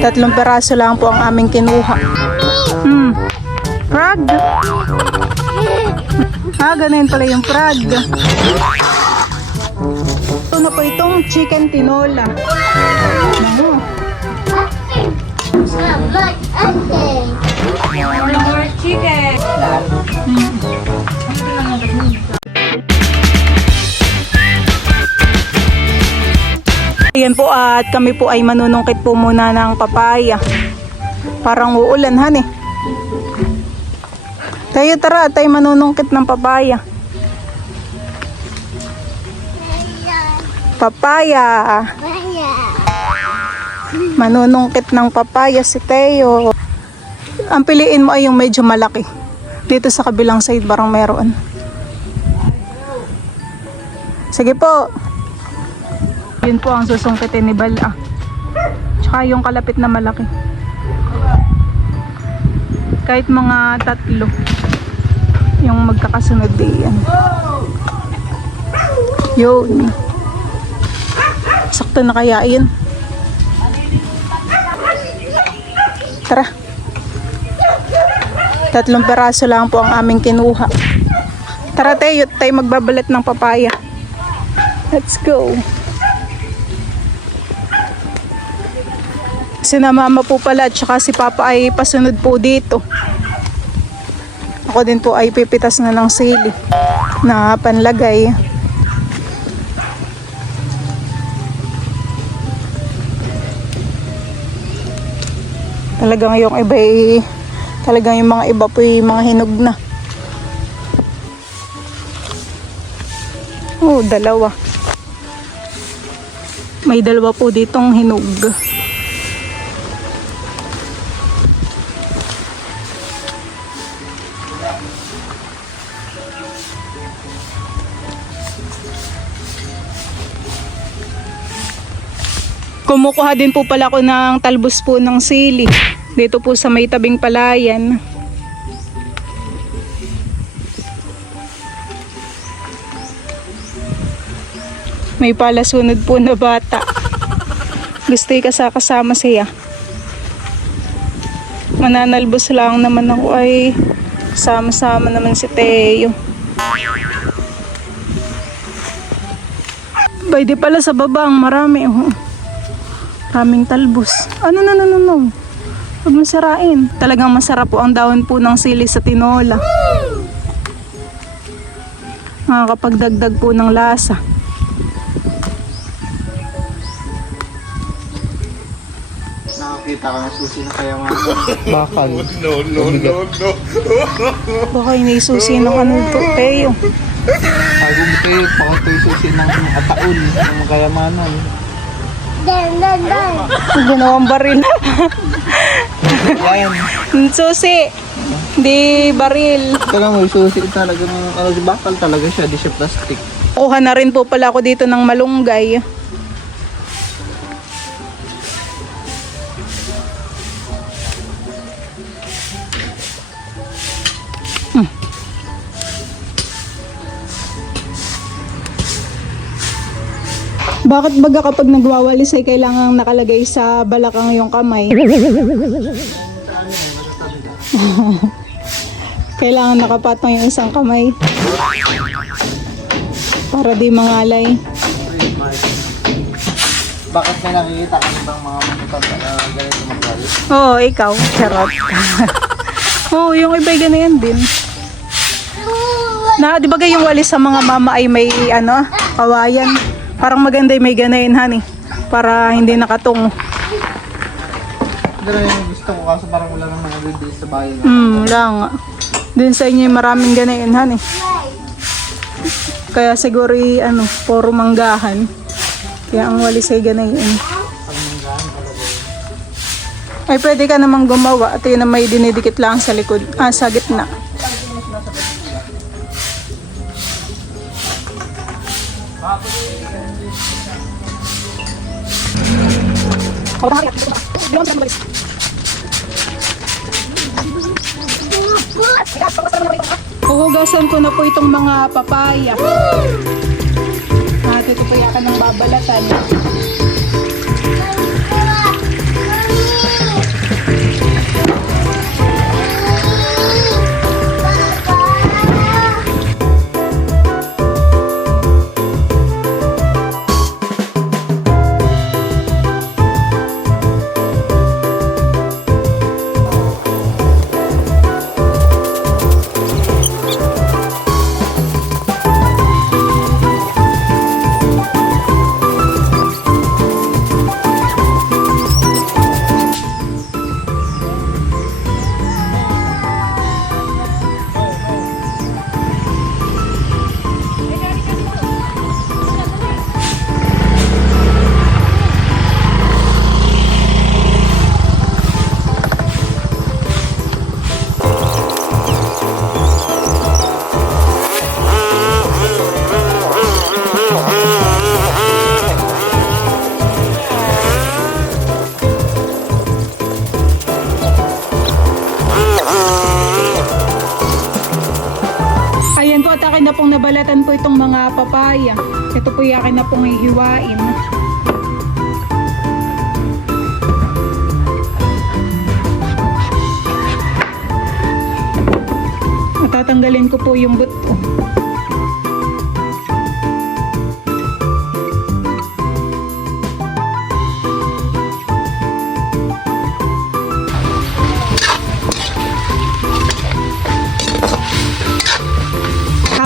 3 peraso lang po ang aming kinuha. Frog? Ganun pala yung frog. Ito na po itong chicken tinola. Ano? More chicken. Ayan po at kami po ay manunungkit po muna ng papaya. Parang uulan han eh. Tayo tara, tayo manunungkit ng papaya. Papaya. Manunungkit ng papaya si Teo. Ang piliin mo ay yung medyo malaki. Dito sa kabilang side parang meron. Sige po. Yun po ang susungkitin ni Bala. Tsaka yung kalapit na malaki. Kahit mga 3. Yung magkakasunod diyan. Yun. Sakto na kaya yun. Tara. 3 peraso lang po ang aming kinuha. Tara tayo magbabalat ng papaya. Let's go. Si na mama po pala at saka si papa ay pasunod po dito. Ako din po ay pipitas na ng sili na panlagay. Talagang yung iba ay, talagang yung mga iba po ay mga hinog na. Oh, 2. May 2 po ditong hinog. Kumukuha din po pala ako ng talbos po ng sili. Dito po sa may tabing palayan. May palasunod po na bata. Gusto kasama siya. Mananalbos lang naman ako ay sama-sama naman si Teo. Pwede pala sa baba ang marami. Maraming talbos. Ano. Huwag masarain. Talagang masarap po ang dahon po ng sili sa tinola. Nakakapagdagdag po ng lasa. Nakakita ka ng susi na kaya mga Bakal. No. Baka hindi susi ng ano po, Teo. Bago mo kayo, pakatoy susi ng ataon, ng kayamanan. Ginawang baril. Yan. Susi. Di baril. Ito lang, may susi talaga ng bakal talaga siya, di siya plastic. Kuha na rin po pala ako dito ng malunggay. Bakit baga kapag nagwawalis ay kailangang nakalagay sa balakang yung kamay? Kailangan nakapatong yung isang kamay. Para di mangalay. Bakit may nakikita ka bang mga mamutan na ganito magwalis? Oo, ikaw. Charot. Oo, yung iba'y ganyan din. Na, di ba yung walis sa mga mama ay may kawayan? Parang maganda yung may ganayin, honey. Para hindi nakatungo. Ito na yung gusto ko kasi parang wala nang mga bindi sa bayan. Wala nga. Dun sa inyo yung maraming ganayin, honey. Kaya siguro puro manggahan. Kaya ang walis ay ganayin. Ay, pwede ka namang gumawa. At yun na may dinidikit lang sa likod. Sa gitna. Huhugasan ko na po itong mga papaya. At ito po yakan ng babalatan. pong nabalatan po itong mga papaya. Ito po yakin na pong hihiwain. Tatanggalin ko po yung buto.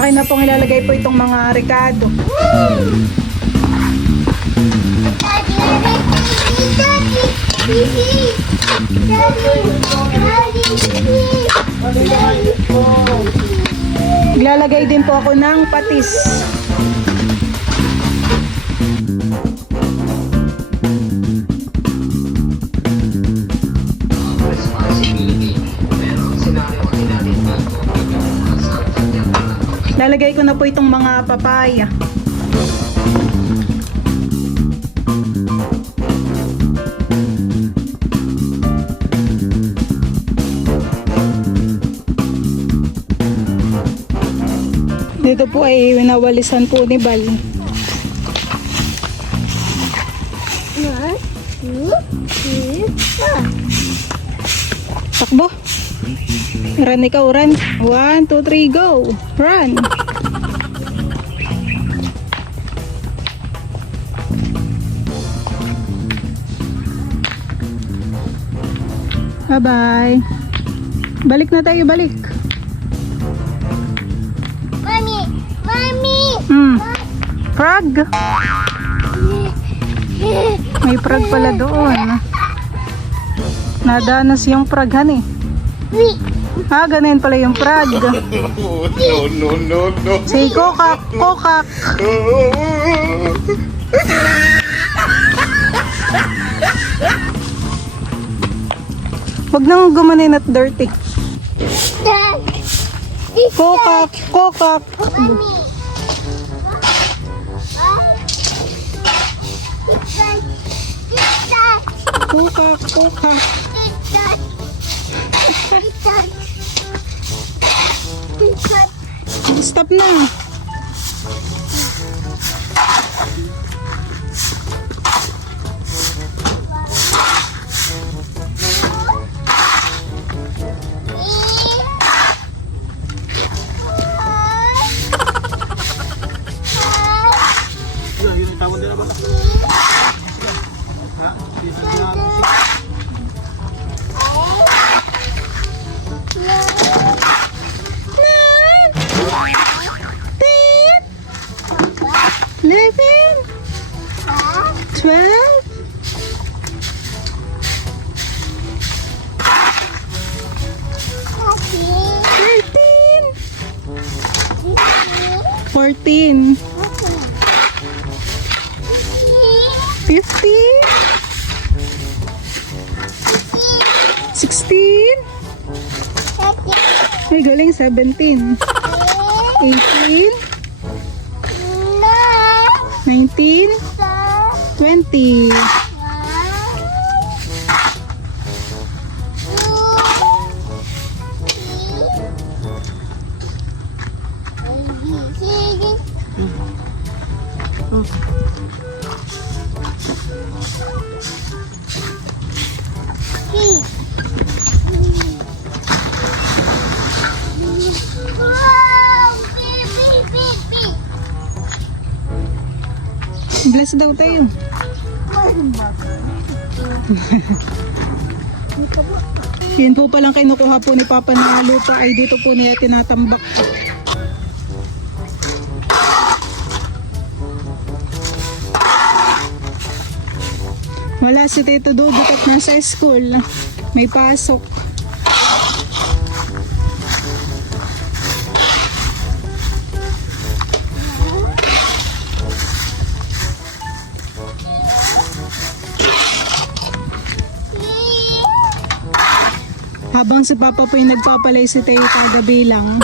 Akin na pong ilalagay po itong mga ricado. Ilalagay din po ako ng patis. Lalagay ko na po itong mga papaya. Dito po ay winawalisan po ni Bal. 1, 2, 3, 4. Takbo. Run ikaw, run. 1, 2, 3, go. Run. Bye-bye. Balik na tayo, balik. Mami! Mami! Frog. May frog pala doon. Nadanas yung frog, honey. Ah, ganun pala yung frog. No. Say, kokak, kokak. Huwag nang gumanin at dirty. Kokak, kokak. Mami! Kokak, kokak. Stop na. Eleven, 12, 13, 14, 15, 16, ay galing 17, 18, 19, 20. Bless daw tayo. Yan po palang kinukuha po ni Papa na lupa ay dito po niya tinatambak. Wala si Tito Dudut at nasa school. May pasok. Habang si Papa po yung nagpapalay si Teo kagabi lang.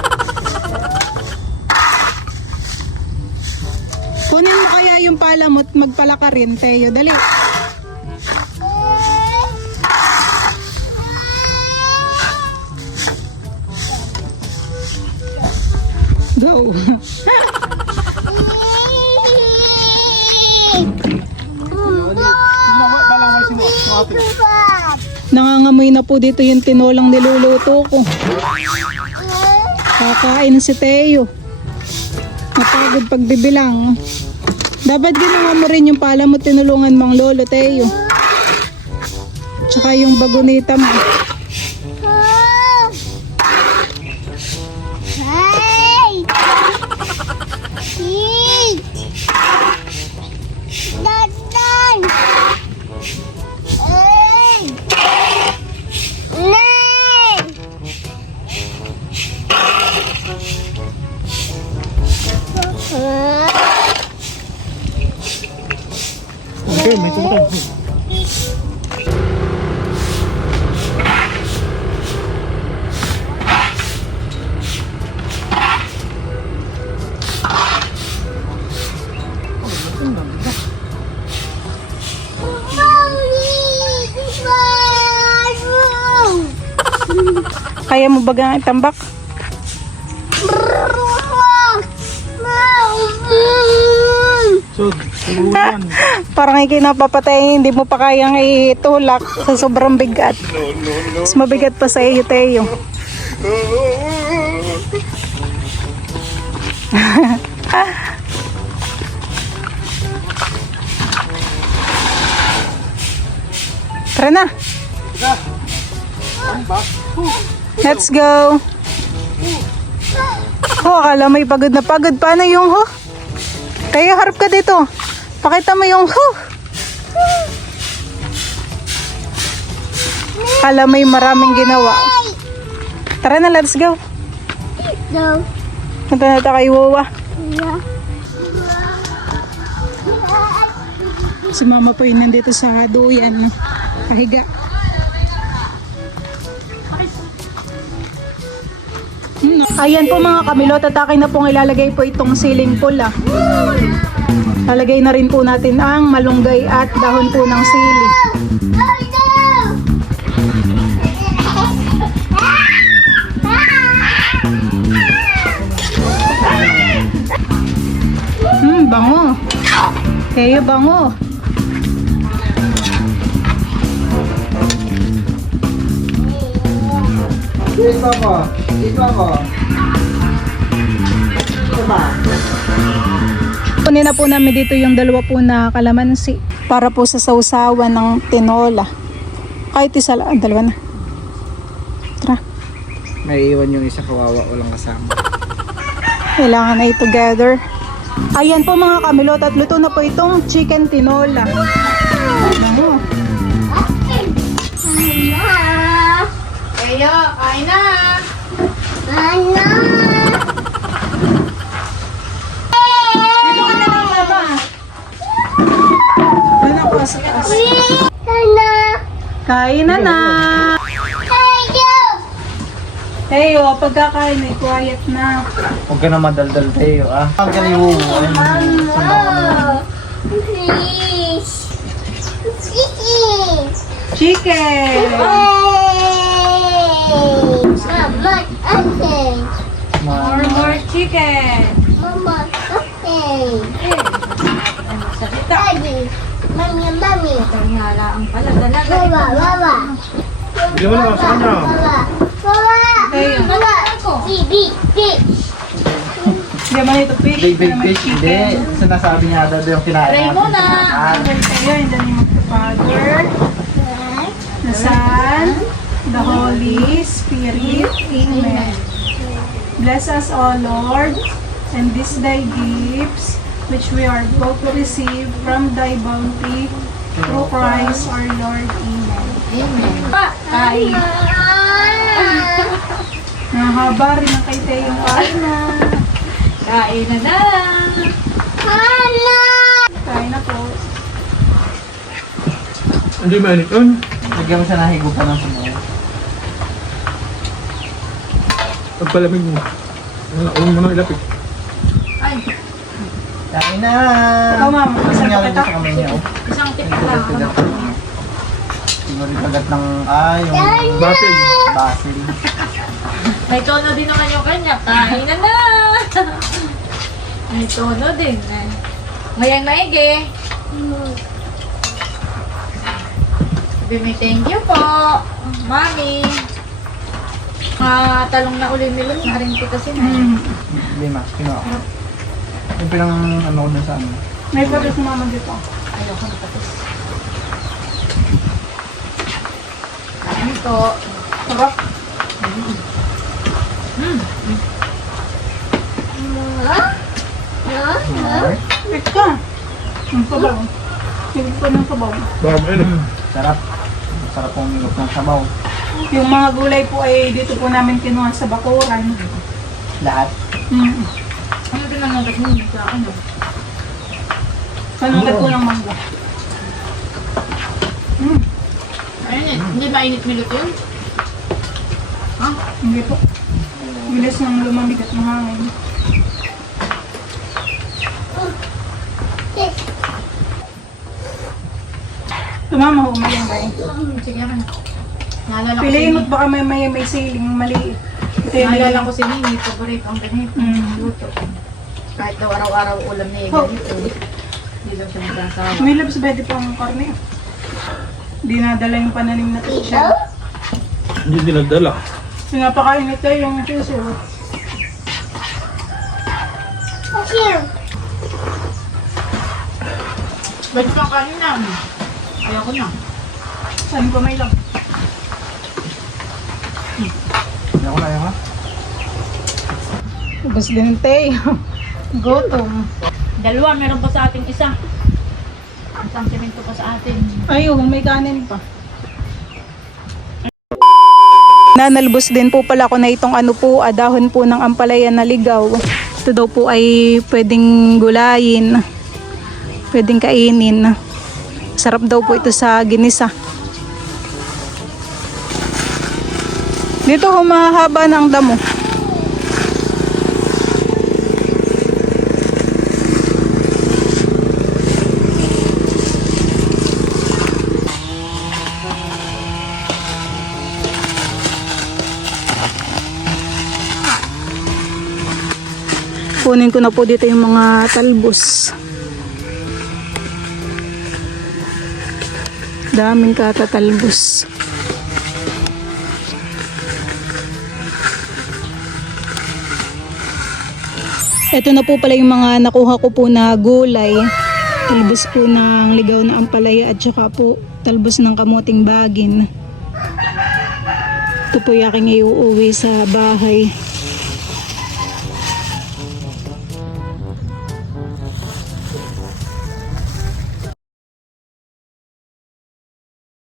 Kunin mo kaya yung pala mo at magpala ka rin, Teo. Dali. Go. natin. Nangangamoy na po dito yung tinolang niluluto ko. Kakain na si Teo. Napagod pagbibilang. Dapat ginawa mo rin yung pala mo tinulungan mong lolo, Teo. Tsaka yung bagunita mo. Hey! Eat! Dadan! Hey! Nay! Okay, may kumakain. Kaya mo bagang itambak? So, tuluyan. Parang ikinapapatay, hindi mo pa kayang itulak sa sobrang bigat. Mas mabigat pa sa iyo, Teo. Tara na. Let's go. Oh, akala may pagod na pagod. Paano yung ho? Kaya harap ka dito. Pakita mo yung ho. Akala may maraming ginawa. Tara na, let's go. No. Punta na tayo kay Wawa. Yeah. Si Mama po yun nandito sa duyan. Pahiga. Ayan po mga kamilot, at akin na pong ilalagay po itong siling pula. Lalagay na rin po natin ang malunggay at dahon po ng sili. Bango. Kaya bango. Ito ko. Ito ko. Diba? Kunin na po namin dito yung dalawa po na kalamansi para po sa sausawan ng tinola. Kahit isa lang, dalawa na. Tara. May iwan yung isa kawawa, walang kasama. Kailangan na i-together. Ayan po mga kamilot, at luto na po itong chicken tinola. Bango. Eyo, kain na! Ano? Dito ka na lang, Mama. Doon ako sa taas. Ano? Kain na na! Tayo! Teo, pagkakain ay quiet na. Huwag ka na madaldal tayo, ah. Ang kaniwo. Mama! Please! Chicken! Chicken! Mama, okay. More chicken! Mama, okay. Daddy, mami, mami. Baba, baba. Hindi mo na sa kanya. Baba, baba. Tayo. Baba. Big fish. Hindi naman ito fish. Big hindi naman fish, hindi. chicken. Sinasabi niya daw yung kinain natin. Try mo na! Tayo, and then yung Father, the Son, the Holy Spirit. Amen. Bless us, O Lord, and this thy gifts, which we are about to receive from thy bounty, through Christ our Lord. Amen. Amen. Kain. Nahaba rin ang kay Teo yung kain na. Kain na na. Kain na po. Hindi mainit yun. Lagyan mo sa nahigo pa ng sumo. Pagpalamig mo. Huwag mo nang ilapit. Kain na! Ikaw, Ma'am. Kasi Isang nga lang pakita. sa kamay niya, oh. Isang tip lang. Siguro kagat ng, yung Basil. basil. May tono din naman yung kanya. Kain na na! May tono din. Mayang maigi. Bimi, thank you po. Mami. Talong na uli milon na rin ko kasi na. Lima, kinuha ko. Yung pinang ano ko dun sa ano. May patis mama dito. Ayoko na tapos. Kain po. Sarap. Wait ka. Ang sabaw. Hindi ko ng sabaw. Sarap. Sarap pong nilok ng sabaw. Yung mga gulay po ay dito po namin kinuha sa bakuran. Lahat. Ano din ang nagat mo sa ano? Kanungkat po ng mangga. Ayun eh. Hindi mainit milot yun? Hindi po. Bilis ng lumamig at mahangin. Tumama ho, malinggay. Sige ka na. Naalala ko si Piliin Nini. mo't baka may siling maliit. Ito yung Naalala ko si Nini. Paborito ang ganito. Luto. Kahit daw araw-araw ulam niya Oh. ganito. Hindi daw siya nagsasawa. May labs pwede po ang karne. Dinadala yung pananim na siya. Hindi dinagdala. Pinapakainit kayo yung suso. Ba't pa kanin na? Ayoko na. Saan ko may lang? Ayaw ko ha? Ubus din ang tayo. Gutom. Dalawa, meron pa sa ating isa. Isang semento pa sa atin. Ayun, may kanin pa. Nanalbos din po pala ko na itong ano po, dahon po ng ampalaya na ligaw. Ito daw po ay pwedeng gulayin, pwedeng kainin. Sarap daw po ito sa ginisa. Dito humahaba ng damo. Kunin ko na po dito yung mga talbos. Daming katatalbos. Ito na po pala yung mga nakuha ko po na gulay. Talbos po ng ligaw na ampalaya at saka po talbos ng kamuting bagin. Ito po yung aking iuuwi sa bahay.